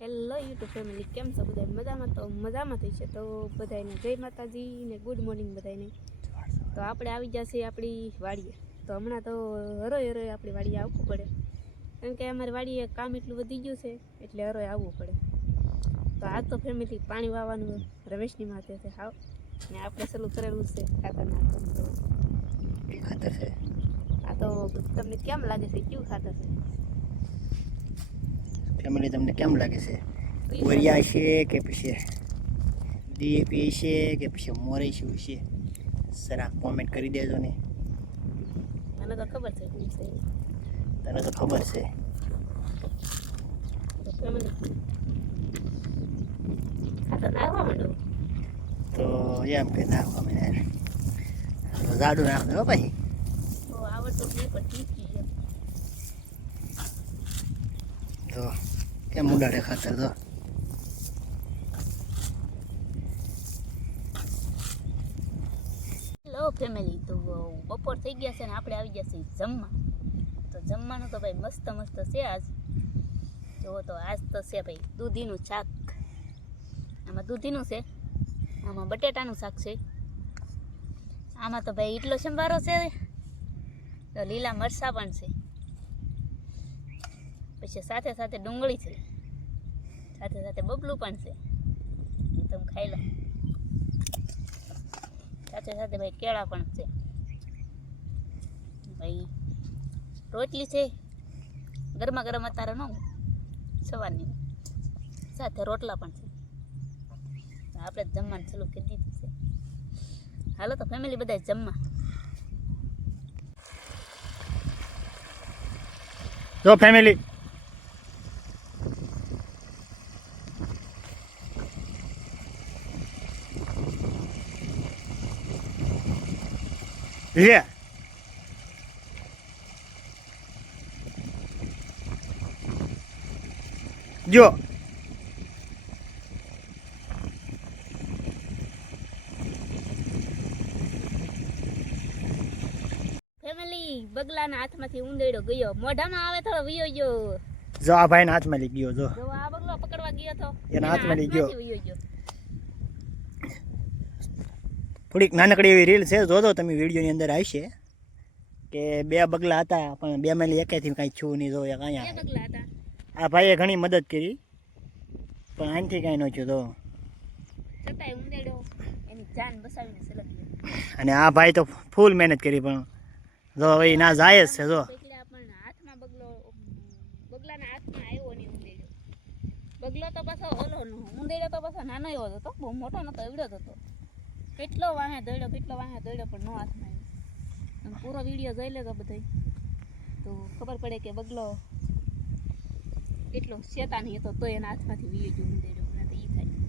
Hello YouTube family કેમ છો બધા મજામાં તો? મજામાં થઈ છે. તો બધાને જય માતાજી ને ગુડ મોર્નિંગ બધાને તો આપણે આવી જશે આપણી વાડીએ. તો હમણાં તો હરોય હરોય આપણી વાડીએ આવવું પડે. કારણ કે અમારી વાડીએ કામ એટલું વધી ગયું છે એટલે હરોય આવવું પડે. તો આ તો ફેમિલી પાણી વાવવાનું રમેશની માથે છે. હાવ. ને આપણે સલું કરેલું છે ખાતર નાખવાનું. ખાતર છે? આ તો તમને કેમ લાગે છે? કેવું ખાતર છે? ફેમિલી તમને કેમ લાગે છે? ઓરિયા છે કે પછી ડીએપી છે કે પછી મોરે શું છે? સરા કોમેન્ટ કરી દેજો ને. મને તો ખબર છે તને તો ખબર છે. તો એમ કે નાખવા મને જાડું નાખ દો ભાઈ. તો આવડતું નહીં પણ તો કેમ ઉડાડે ખાતર તો હેલો ફેમિલી તો બપોર થઈ ગયા છે ને આપણે આવી ગયા છીએ જમવા. તો જમવાનું તો ભાઈ મસ્ત મસ્ત છે આજ. જુઓ તો આજ તો છે ભાઈ દૂધીનું શાક. આમાં દૂધીનું છે, આમાં બટેટાનું શાક છે. આમાં તો ભાઈ એટલો સંભારો છે. લીલા મરચાં પણ છે. પછી સાથે સાથે ડુંગળી છે. સાથે સાથે બબલું પણ છે. તમે ખાઈ લો. સાથે સાથે ભાઈ કેળા પણ છે. ભાઈ રોટલી છે. ગરમા ગરમ અત્યારે ન સવારની. સાથે રોટલા પણ છે. આપણે જમવાનું છેલ્લું કરી દીધું છે. હાલો તો ફેમિલી બધા જમવા. જો ફેમિલી લે. જો. ફેમિલી બગલાના હાથમાંથી ઉંદેડો ગયો. મોઢામાં આવે તો વિયો ગયો. જો આ ભાઈના હાથમાં લઈ ગયો જો. જો આ બગલો પકડવા ગયો તો એના હાથમાં લઈ ગયો. વિયો ગયો થોડીક નાનકડી એવી રીલ છે જોજો તમે વિડીયોની અંદર આવશે. કે બે બગલા હતા પણ બે માંથી એકેથી કાંઈ છું નહીં જો કાંઈ બે બગલા હતા. આ ભાઈએ ઘણી મદદ કરી પણ આનાથી કાંઈ ન થયું તો અને આ ભાઈ તો ફૂલ મહેનત કરી પણ જો હવે ના જાય જ છે જો. હાથમાં બગલો બગલાના હાથમાં આવ્યો નહીં ઉંદેડો. તો પાછો ઓલો નો તો પાછો નાનો એવો હતો બહુ મોટો નતો એવડો હતો. કેટલો વાહે દોડ્યો કેટલો વાહે દોડ્યો પણ નો હાથમાં આવ્યો પૂરો વીડિયો જોઈ લેતો બધાય. તો ખબર પડે કે બગલો એટલો શેતાની હતો તો એના હાથમાંથી વીયો જો દેડ્યો મને તો એ થાય.